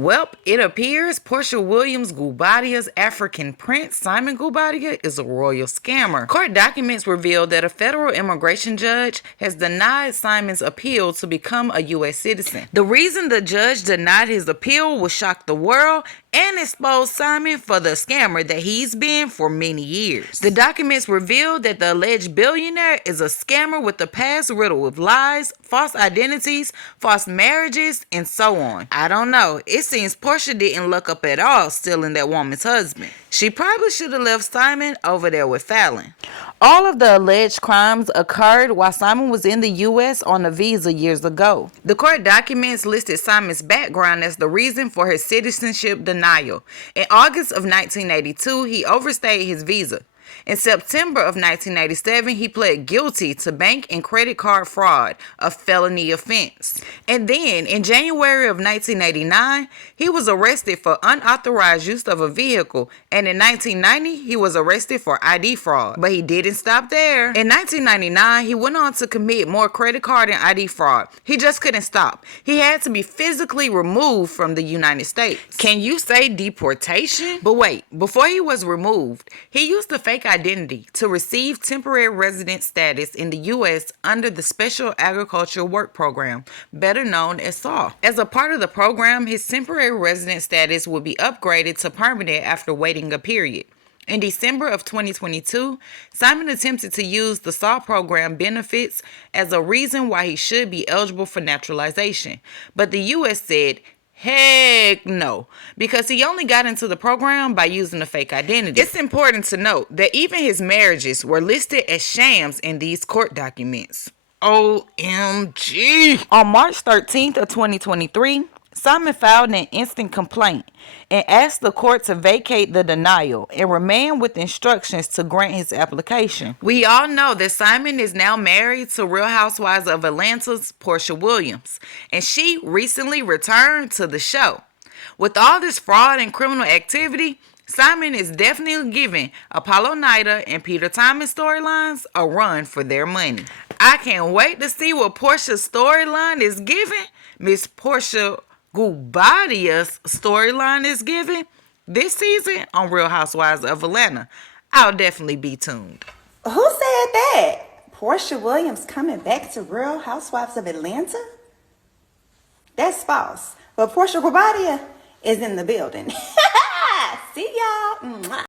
Well, it appears Portia Williams Guobadia's African prince, Simon Guobadia, is a royal scammer. Court documents reveal that a federal immigration judge has denied Simon's appeal to become a U.S. citizen. The reason the judge denied his appeal will shock the world and expose Simon for the scammer that he's been for many years. The documents reveal that the alleged billionaire is a scammer with a past riddled with lies, false identities, false marriages, and so on. I don't know. It seems Portia didn't look up at all stealing that woman's husband. She probably should have left Simon over there with Fallon. All of the alleged crimes occurred while Simon was in the U.S. on a visa years ago. The court documents listed Simon's background as the reason for his citizenship denial. In August of 1982, he overstayed his visa. In September of 1987, he pled guilty to bank and credit card fraud, a felony offense. And then, in January of 1989, he was arrested for unauthorized use of a vehicle, and in 1990, he was arrested for ID fraud. But he didn't stop there. In 1999, he went on to commit more credit card and ID fraud. He just couldn't stop. He had to be physically removed from the United States. Can you say deportation? But wait, before he was removed, he used a fake identity to receive temporary resident status in the U.S. under the Special Agricultural Work Program, better known as SAW. As a part of the program, his temporary resident status would be upgraded to permanent after waiting a period. In December of 2022, Simon attempted to use the SAW program benefits as a reason why he should be eligible for naturalization, but the U.S. said, heck no, because he only got into the program by using a fake identity. It's important to note that even his marriages were listed as shams in these court documents. OMG! On March 13th of 2023, Simon filed an instant complaint and asked the court to vacate the denial and remain with instructions to grant his application. We all know that Simon is now married to Real Housewives of Atlanta's Portia Williams, and she recently returned to the show. With all this fraud and criminal activity, Simon is definitely giving Apollo Nida and Peter Thomas storylines a run for their money. I can't wait to see what Portia's storyline is giving. Miss Portia Guobadia's storyline is giving this season on Real Housewives of Atlanta. I'll definitely be tuned. Who said that? Portia Williams coming back to Real Housewives of Atlanta? That's false. But Portia Guobadia is in the building. See y'all.